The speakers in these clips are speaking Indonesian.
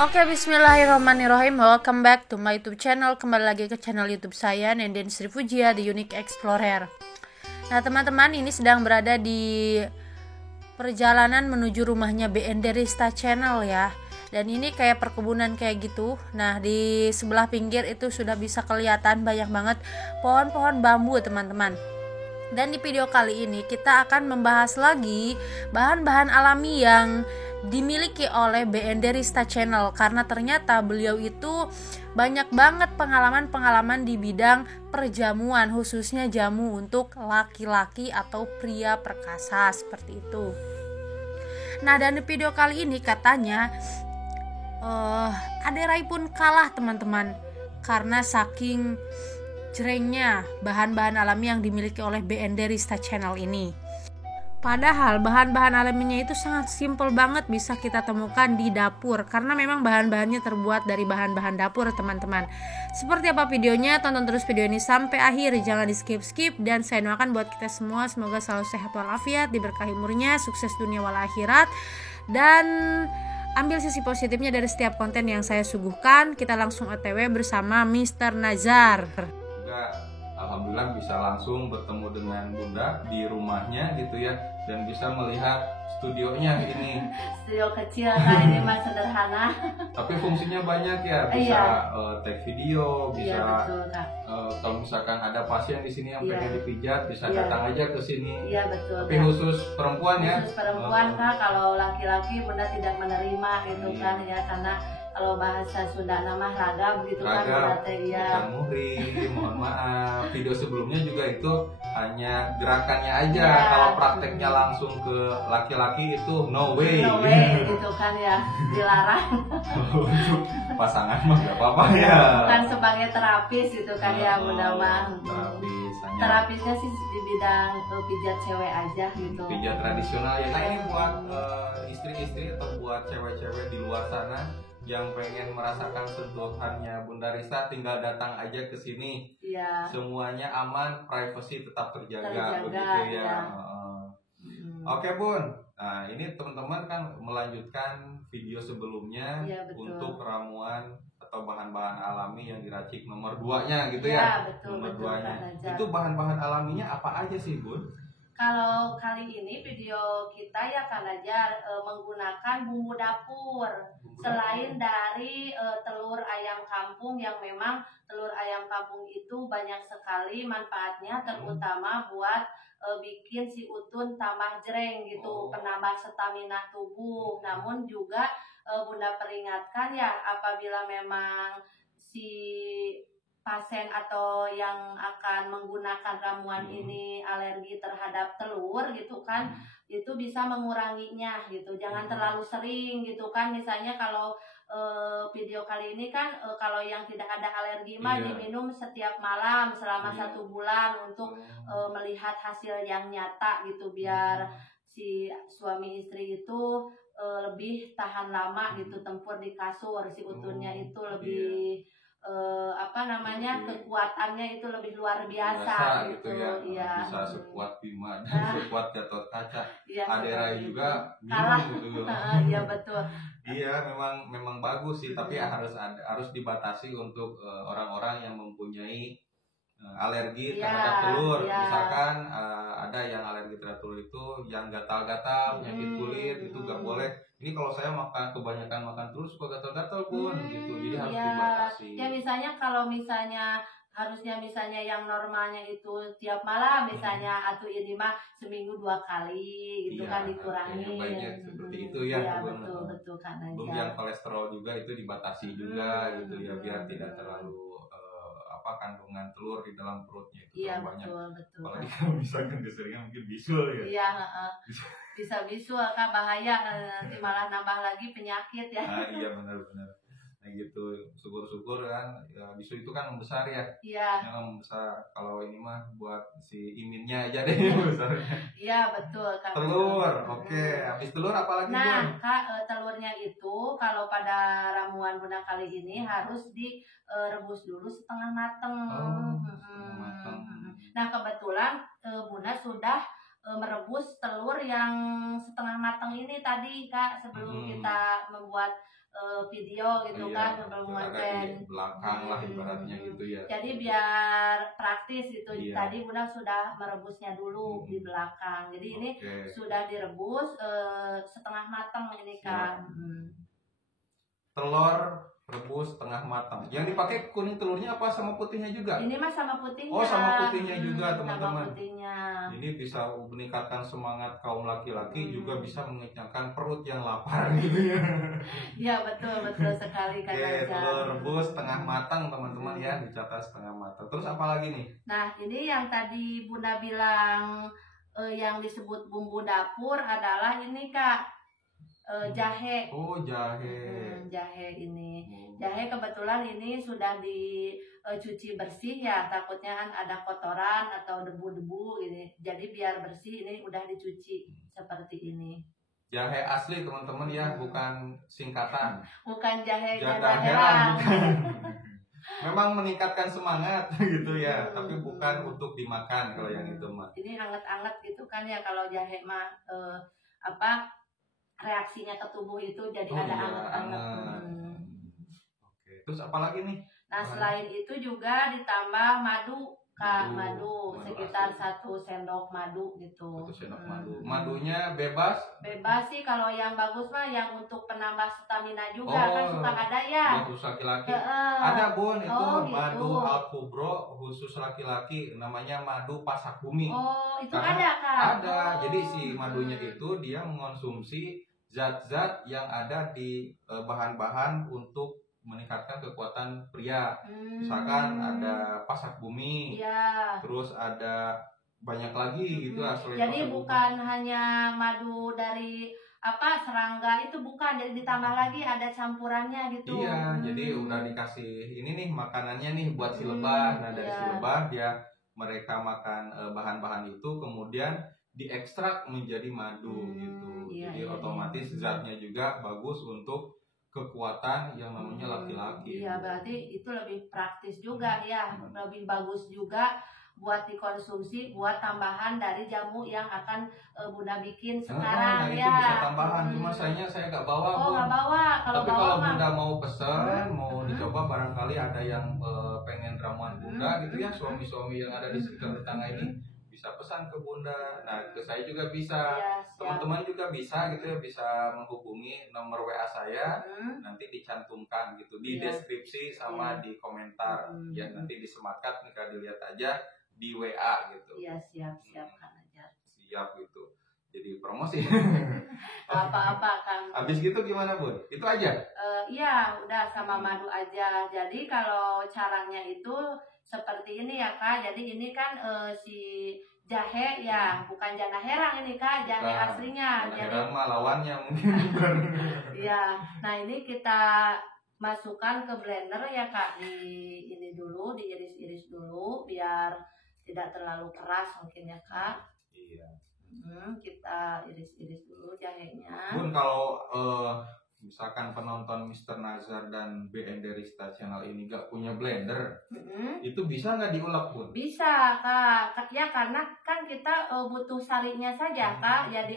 Oke, bismillahirrahmanirrahim. Welcome back to my YouTube channel. Kembali lagi ke channel YouTube saya, Nenden Sri Fujia, The Unique Explorer. Nah, teman-teman, ini sedang berada di perjalanan menuju rumahnya BND Rista Channel ya. Dan ini kayak perkebunan kayak gitu. Nah, di sebelah pinggir itu sudah bisa kelihatan banyak banget pohon-pohon bambu, teman-teman. Dan di video kali ini kita akan membahas lagi bahan-bahan alami yang dimiliki oleh BND Rista Channel, karena ternyata beliau itu banyak banget pengalaman-pengalaman di bidang perjamuan, khususnya jamu untuk laki-laki atau pria perkasa seperti itu. Nah, dan di video kali ini katanya Ade Rai pun kalah, teman-teman, karena saking jrengnya bahan-bahan alami yang dimiliki oleh BND Rista Channel ini. Padahal bahan-bahan alaminya itu sangat simpel banget, bisa kita temukan di dapur, karena memang bahan-bahannya terbuat dari bahan-bahan dapur, teman-teman. Seperti apa videonya? Tonton terus video ini sampai akhir, jangan di skip-skip. Dan saya doakan buat kita semua semoga selalu sehat walafiat, diberkahi umurnya, sukses dunia wal akhirat, dan ambil sisi positifnya dari setiap konten yang saya suguhkan. Kita langsung OTW bersama Mr. Nazar. Alhamdulillah bisa langsung bertemu dengan Bunda di rumahnya gitu ya, dan bisa melihat studionya ini. Studio kecil kan, ini mah sederhana. Tapi fungsinya banyak ya, bisa take video, bisa betul, Kak. Kalau misalkan ada pasien di sini yang pengen dipijat, bisa datang aja ke sini. Iya betul. Tapi khusus perempuan ya. Khusus perempuan Kak, kalau laki-laki Bunda tidak menerima gitu kan ya, karena kalau bahasa Sunda nama ragam gitu kan berarti ya. Mohon maaf. Video sebelumnya juga itu hanya gerakannya aja. Kalau prakteknya langsung ke laki-laki itu no way. No way gitu kan ya, dilarang. Untuk pasangan mah gak apa-apa ya. Kan sebagai terapis gitu kan ya Bunda mah. Terapisnya sih di bidang pijat cewek aja gitu. Pijat tradisional ya. Nah, ini buat istri-istri atau buat cewek-cewek di luar sana yang pengen merasakan sentuhannya Bunda Rista, tinggal datang aja ke sini. Iya. Semuanya aman, privacy tetap terjaga begitu ya. Oke Bun. Nah, ini teman-teman kan melanjutkan video sebelumnya untuk ramuan atau bahan-bahan alami yang diracik nomor 2-nya gitu ya. Betul, nomor betul, 2-nya. Itu bahan-bahan alaminya apa aja sih, Bun? Kalau kali ini video kita ya kan aja menggunakan bumbu dapur. Selain dari telur ayam kampung, yang memang telur ayam kampung itu banyak sekali manfaatnya, terutama buat bikin si utun tambah jreng gitu, penambah stamina tubuh. Namun juga Bunda peringatkan ya, apabila memang si pasien atau yang akan menggunakan ramuan ini alergi terhadap telur gitu kan, itu bisa menguranginya gitu. Jangan terlalu sering gitu kan. Misalnya kalau video kali ini kan kalau yang tidak ada alergi mah diminum setiap malam selama 1 bulan untuk melihat hasil yang nyata gitu, biar si suami istri itu lebih tahan lama gitu tempur di kasur, si utunnya itu lebih kekuatannya itu lebih luar biasa gitu ya. Bisa sekuat Bima dan sekuat Gatot Kaca. Ade Rai juga minum gitu. Iya betul. Iya, memang bagus sih, tapi harus dibatasi untuk orang-orang yang mempunyai alergi terhadap telur. Misalkan ada yang alergi terhadap telur itu yang gatal-gatal, penyakit kulit, itu gak boleh. Ini kalau saya kebanyakan makan telur suka gatal-gatal pun gitu. Jadi harus dibatasi. Ya misalnya kalau harusnya yang normalnya itu tiap malam misalnya, atau ini mah seminggu 2 kali gitu kan, dikurangi. Banyak seperti itu ya. Iya betul kan aja. Belum yang kolesterol juga itu dibatasi juga gitu ya, biar tidak terlalu kandungan telur di dalam perutnya itu banyak. Betul. Apalagi kalau misalkan keseringan mungkin bisul ya. Iya, bisa bisul kan, bahaya, nanti malah nambah lagi penyakit ya. Iya benar. Nah gitu, syukur-syukur kan ya, bisul itu kan membesar ya. Iya. Memang membesar. Kalau ini mah buat si iminnya aja deh besarnya. Iya betul kan. Telur, oke. Habis telur apa lagi? Nah Kak, telurnya itu kalau pada ramuan Bunda kali ini harus direbus dulu setengah mateng. Setengah mateng. Nah kebetulan Bunda sudah merebus telur yang setengah mateng ini tadi Kak, sebelum kita membuat video gitu kan Iya, sebelum ada konten di belakang lah ibaratnya gitu ya. jadi biar praktis gitu. Iya. Tadi Bunda sudah merebusnya dulu di belakang, jadi ini sudah direbus setengah matang ini kan. Telur rebus setengah matang. Yang dipakai kuning telurnya apa sama putihnya juga? Ini mah sama putihnya. Oh, sama putihnya juga teman-teman. Sama putihnya. Ini bisa meningkatkan semangat kaum laki-laki, juga bisa mengenyangkan perut yang lapar gitu ya. Iya betul sekali Kak Najar. Telur rebus setengah matang teman-teman ya, dicatat setengah matang. Terus apa lagi nih? Nah ini yang tadi Bunda bilang yang disebut bumbu dapur adalah ini Kak. Jahe. Oh, jahe. Jahe ini. Jahe kebetulan ini sudah dicuci bersih ya, takutnya kan ada kotoran atau debu-debu ini. Jadi biar bersih ini udah dicuci seperti ini. Jahe asli teman-teman ya, bukan singkatan. Bukan jahe heran. Memang meningkatkan semangat gitu ya, tapi bukan untuk dimakan kalau yang itu mah. Ini anget-anget gitu kan ya, kalau jahe mah reaksinya ke tubuh itu jadi ada anget-anget. Oke, terus apa lagi nih? Nah selain itu juga ditambah madu Kak, madu sekitar 1 sendok madu gitu. 1 sendok madu. Madunya bebas? Bebas sih, kalau yang bagus mah yang untuk penambah stamina juga kan suka ada ya. Khusus laki-laki. Ada Bun itu madu Al-Kubro khusus laki-laki, namanya madu pasak bumi. Oh itu ada Kak? Ada. Jadi si madunya itu dia mengonsumsi zat-zat yang ada di bahan-bahan untuk meningkatkan kekuatan pria. Misalkan ada pasak bumi, terus ada banyak lagi gitu. Jadi bukan hanya madu dari serangga itu, bukan, jadi ditambah lagi ada campurannya gitu. Iya, jadi udah dikasih ini nih makanannya nih buat si lebah. Nah dari si lebah mereka makan bahan-bahan itu, kemudian diekstrak menjadi madu gitu. Jadi otomatis zatnya juga bagus untuk kekuatan yang namanya laki-laki. Iya, berarti itu lebih praktis juga ya, lebih bagus juga buat dikonsumsi, buat tambahan dari jamu yang akan Bunda bikin sekarang itu ya. Bisa tambahan, cuma saya nggak bawa. Oh, nggak bawa. Tapi kalau Bunda mau pesen, mau dicoba, barangkali ada yang pengen ramuan Bunda gitu ya, suami-suami yang ada di sekitar tetangga ini bisa pesan ke Bunda. Nah, ke saya juga bisa. Teman-teman juga bisa gitu ya, bisa menghubungi nomor WA saya. Nanti dicantumkan gitu di deskripsi sama di komentar. Ya nanti disematkan, nih dilihat aja di WA gitu. Iya, siap Kak Najar. Siap gitu. Jadi promosi. Apa-apa Kang. Habis gitu gimana Bun? Itu aja? Iya, udah sama madu aja. Jadi kalau caranya itu seperti ini ya Kak. Jadi ini kan si jahe ya, bukan jana herang ini Kak, jahe aslinya. Jadi herang lawannya mungkin. Iya. Nah, ini kita masukkan ke blender ya Kak. Ini dulu diiris-iris dulu biar tidak terlalu keras mungkin ya Kak. Iya. Kita iris-iris dulu jahenya. Bun, kalau misalkan penonton Mr. Nazar dan BN Derista Channel ini gak punya blender, itu bisa nggak diulek Bun? Bisa Kak, ya karena kan kita butuh sarinya saja Kak, jadi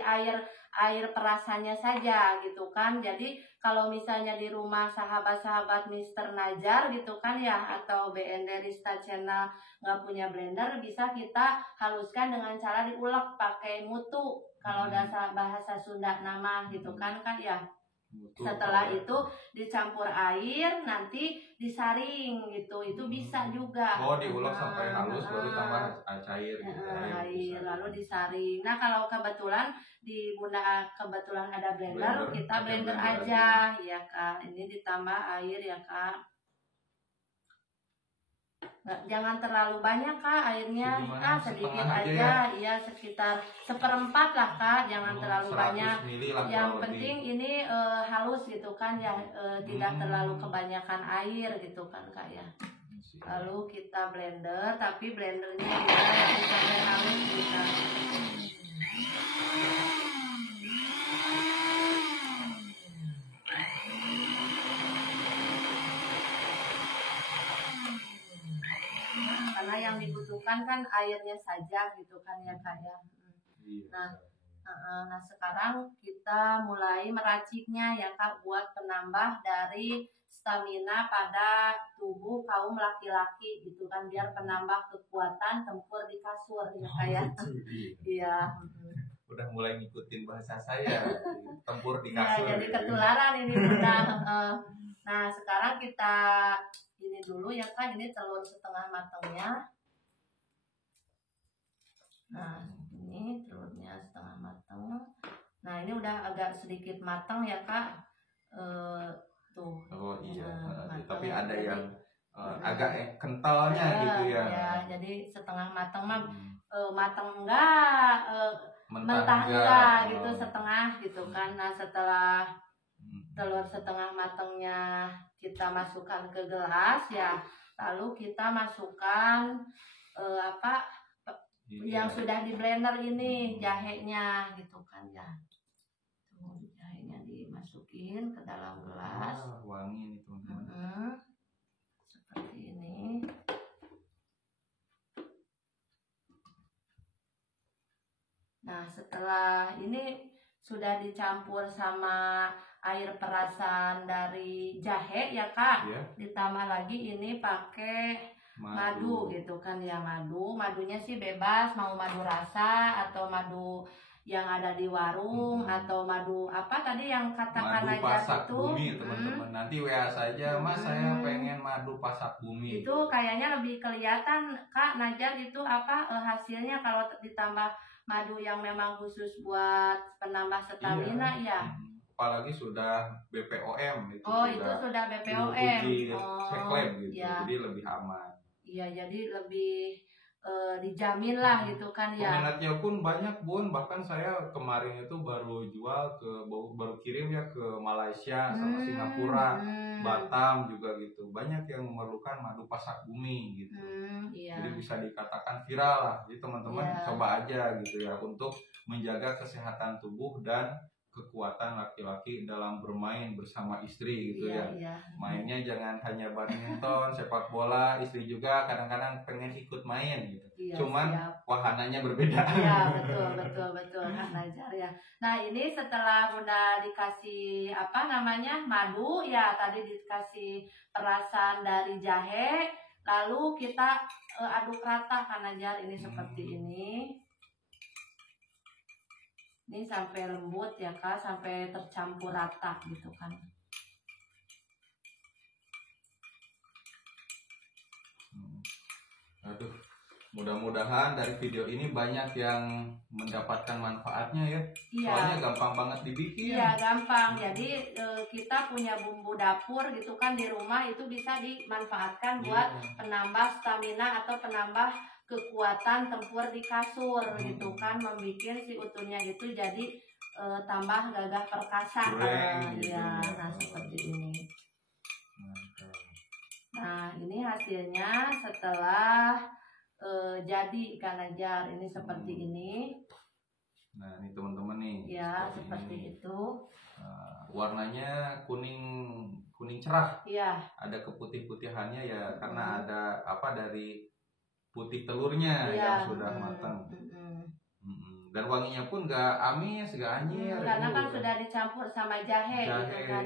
air perasannya saja gitu kan. Jadi kalau misalnya di rumah sahabat-sahabat Mr. Nazar gitu kan ya, atau BN Derista Channel nggak punya blender, bisa kita haluskan dengan cara diulek pakai mutu, kalau bahasa Sunda nama gitu kan ya. Setelah itu dicampur air, nanti disaring gitu, itu bisa juga. Oh, diulek sampai halus baru tambah cair gitu. Air lalu disaring. Nah kalau kebetulan di Bunda kebetulan ada blender, kita blender aja ya Kak. Ini ditambah air ya Kak. Jangan terlalu banyak Kak airnya, sedikit aja ya, sekitar 1/4 lah Kak, jangan terlalu banyak. Yang penting ini halus gitu kan ya, tidak terlalu kebanyakan air gitu kan Kak ya. Lalu kita blender, tapi blendernya jangan sampai halus kita. Karena yang dibutuhkan kan airnya saja gitu kan ya Kak ya. Nah Nah sekarang kita mulai meraciknya ya Kak, buat penambah dari stamina pada tubuh kaum laki-laki gitu kan, biar penambah kekuatan tempur di kasur ya Kak ya. Iya. Udah mulai ngikutin bahasa saya, tempur di kasur. Iya, jadi ketularan ini Bunda. Nah sekarang kita ini dulu ya Kak, ini telur setengah matangnya. Nah ini telurnya setengah matang. Nah ini udah agak sedikit matang ya Kak. Tuh. Oh iya. Matang. Tapi ada yang agak kentalnya gitu ya. Ya jadi setengah matang mah matang enggak, mentah enggak gitu, setengah gitu kan. Nah setelah telur setengah matangnya kita masukkan ke gelas ya, lalu kita masukkan yang sudah di blender ini, jahenya gitu kan ya. Tuh jahenya dimasukin ke dalam gelas. Wangi nih teman-teman. Seperti ini. Nah setelah ini sudah dicampur sama air perasan dari jahe ya Kak, ditambah lagi ini pakai madu gitu kan ya. Madunya sih bebas, mau madu rasa atau madu yang ada di warung, atau madu apa tadi yang katakan madu aja pasak itu bumi teman-teman. Nanti WA saja Mas, saya pengen madu pasak bumi. Itu kayaknya lebih kelihatan Kak Najar itu hasilnya kalau ditambah madu yang memang khusus buat penambah stamina ya. Apalagi sudah BPOM itu. Itu sudah BPOM. Gitu. Ya. Jadi lebih aman. Iya, jadi lebih dijamin lah gitu kan ya. Peminatnya pun banyak Bun, bahkan saya kemarin itu baru kirim ya ke Malaysia sama Singapura, Batam juga gitu. Banyak yang memerlukan madu pasak bumi gitu. Jadi bisa dikatakan viral lah. Jadi teman-teman coba aja gitu ya untuk menjaga kesehatan tubuh dan kekuatan laki-laki dalam bermain bersama istri gitu ya. Mainnya jangan hanya badminton, sepak bola, istri juga kadang-kadang pengen ikut main gitu. Cuman wahananya berbeda. Iya, betul Kak Najar ya. Nah, ini setelah udah dikasih madu ya, tadi dikasih perasan dari jahe, lalu kita aduk rata Kak Najar ini seperti ini. Ini sampai lembut ya Kak, sampai tercampur rata gitu kan. Aduh, mudah-mudahan dari video ini banyak yang mendapatkan manfaatnya ya. Soalnya gampang banget dibikin. Iya, gampang. Jadi kita punya bumbu dapur gitu kan di rumah, itu bisa dimanfaatkan buat penambah stamina atau penambah kekuatan tempur di kasur gitu kan, membuat si utuhnya itu jadi tambah gagah perkasa. Nah seperti ini. Nah ini hasilnya setelah jadi Kak Najar, ini seperti ini. Nah ini teman-teman nih. Ya seperti itu. Warnanya kuning cerah. Iya. Ada keputih-putihannya ya, karena ada dari putih telurnya yang sudah matang. Dan wanginya pun gak amis, gak anyir. Karena kan sudah dicampur sama jahe gitu kan.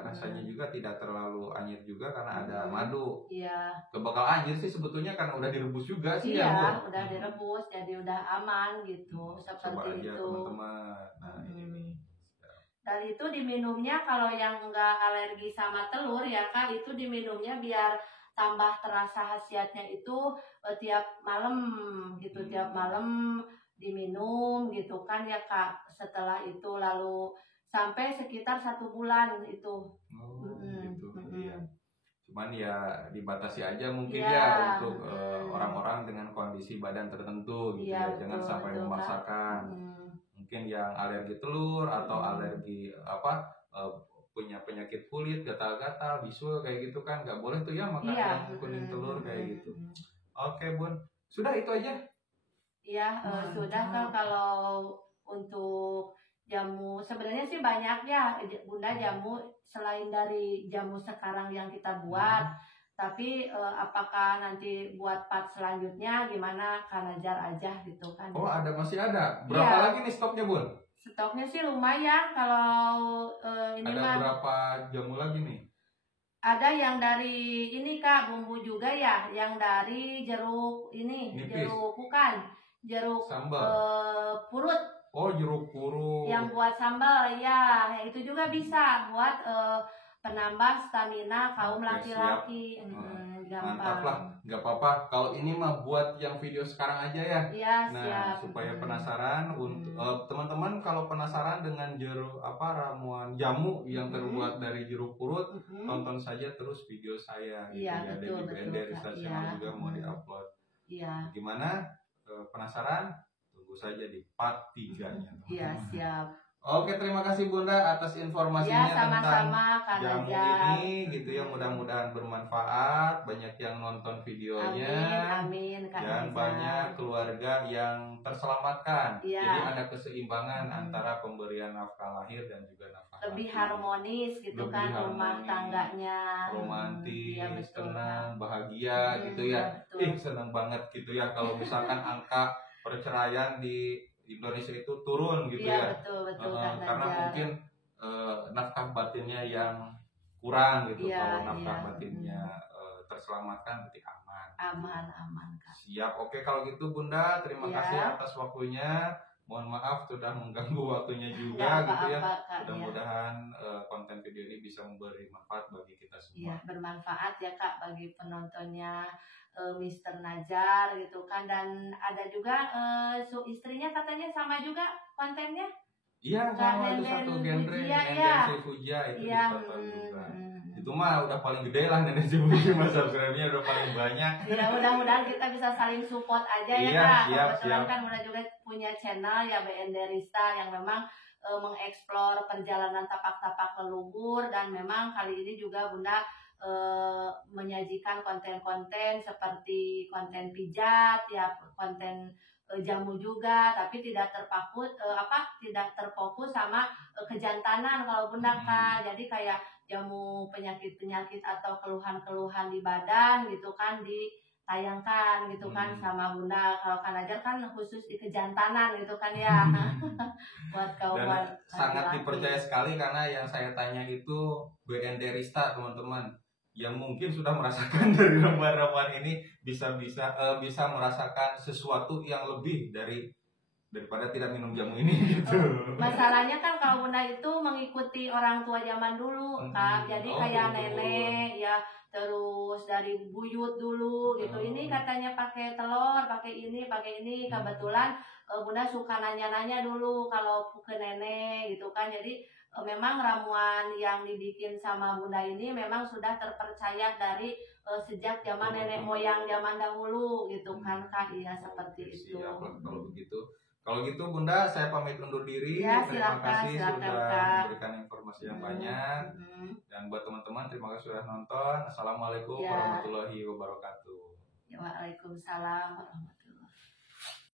Rasanya juga tidak terlalu anyir juga karena ada madu. Iya. Gak bakal anyir sih sebetulnya karena udah direbus juga sih. Iya, udah direbus jadi udah aman gitu. Seperti coba aja, itu teman-teman. Nah ini. Dan itu diminumnya kalau yang enggak alergi sama telur ya Kak, itu diminumnya biar tambah terasa khasiatnya itu tiap malam gitu. Tiap malam diminum gitu kan ya Kak. Setelah itu lalu sampai sekitar 1 bulan itu. Gitu. Iya. Cuman ya dibatasi aja mungkin ya untuk orang-orang dengan kondisi badan tertentu gitu ya. Jangan sampai memaksakan. Mungkin yang alergi telur atau alergi punya penyakit kulit, gatal-gatal, bisul kayak gitu kan nggak boleh tuh ya makan yang kuning telur kayak gitu. Oke Bun, sudah itu aja. Iya, sudah Kak. Kalau untuk jamu sebenarnya sih banyak ya Bunda, jamu selain dari jamu sekarang yang kita buat. Tapi apakah nanti buat part selanjutnya gimana, Kak Najar aja gitu kan. Oh, masih ada. Berapa Iya. lagi nih stoknya, Bun? Stoknya sih lumayan kalau ini Ada mah. berapa jamu lagi nih? Ada yang dari ini Kak, bumbu juga ya, yang dari jeruk ini, Nipis. jeruk Sambal. purut. Oh, jeruk purut. Yang buat sambal ya, itu juga bisa buat penambah stamina kaum Oke, laki-laki. Mantap Gampang. lah, nggak apa-apa. Kalau ini mah buat yang video sekarang aja ya. Iya, Nah, siap. supaya penasaran untuk teman-teman kalau penasaran dengan jeruk ramuan jamu yang terbuat dari jeruk purut, tonton saja terus video saya. Iya, Gitu. betul, Ada di betul, BND Kak. Research Iya. Channel juga mau diupload. Iya. Gimana? Penasaran? Tunggu saja di part 3-nya. Iya, siap. Oke, terima kasih Bunda atas informasinya Ya, sama-sama, Kak tentang jamu Najar. ini gitu ya, mudah-mudahan bermanfaat, banyak yang nonton videonya. Amin, Kak dan Najar. banyak keluarga yang terselamatkan. Iya. Jadi ada keseimbangan antara pemberian nafkah lahir dan juga nafkah Lebih batin. harmonis gitu Lebih kan rumah harmonis, tangganya. romantis, Iya, betul, tenang, Kak. bahagia gitu ya. Betul. Senang banget gitu ya kalau misalkan angka perceraian di Indonesia itu turun gitu Iya, ya. betul Kak Karena Najar. mungkin nafkah batinnya yang kurang gitu. Iya, Kalau nafkah iya. batinnya terselamatkan berarti aman. Aman, Kak. Siap. Oke, kalau gitu Bunda, terima Iya. kasih atas waktunya. Mohon maaf sudah mengganggu waktunya Nggak juga gitu ya. apa-apa, Kak, ya. Mudah-mudahan konten video ini bisa memberi manfaat bagi kita Iya, semua. bermanfaat ya Kak bagi penontonnya Mr. Najar gitu kan. Dan ada juga istrinya katanya sama juga kontennya. Iya, Kak sama itu Nenden satu genre, Fujia, Nenden ya. Fujia itu Iya, ditonton juga. Itu mah udah paling gede lah Nenden Fujia, mah subscribe-nya udah paling banyak. Ya, mudah-mudahan kita bisa saling support aja ya Iya, Kak. siap, Kebetulan siap. kan Bunda juga punya channel ya BND Rista yang memang mengeksplor perjalanan tapak-tapak leluhur, dan memang kali ini juga Bunda menyajikan konten-konten seperti konten pijat ya, konten jamu juga, tapi tidak tidak terfokus sama kejantanan kalau Bunda Kak. Jadi kayak jamu penyakit-penyakit atau keluhan-keluhan di badan gitu kan ditayangkan gitu kan sama Bunda. Kalau Kak Najar kan khusus di kejantanan gitu kan ya. Buat kaum Dan sangat laki-laki. dipercaya sekali karena yang saya tanya itu BND Rista, teman-teman. Yang mungkin sudah merasakan dari ramuan-ramuan ini bisa merasakan sesuatu yang lebih daripada tidak minum jamu ini gitu. Masalahnya kan kalau Bunda itu mengikuti orang tua zaman dulu Kak. Jadi kayak nenek ya, terus dari buyut dulu gitu. Ini katanya pakai telur, pakai ini. Kebetulan Bunda suka nanya-nanya dulu kalau ke nenek gitu kan. Jadi memang ramuan yang dibikin sama Bunda ini memang sudah terpercaya dari sejak zaman nenek moyang zaman dahulu gitu kan Kak. Iya, seperti itu. Siap lah kalau begitu. Kalau gitu Bunda, saya pamit undur diri. Ya, Terima kasih silakan, sudah Kak. memberikan informasi yang banyak. Dan buat teman-teman, terima kasih sudah nonton. Assalamualaikum Ya. warahmatullahi wabarakatuh. Waalaikumsalam warahmatullahi wabarakatuh.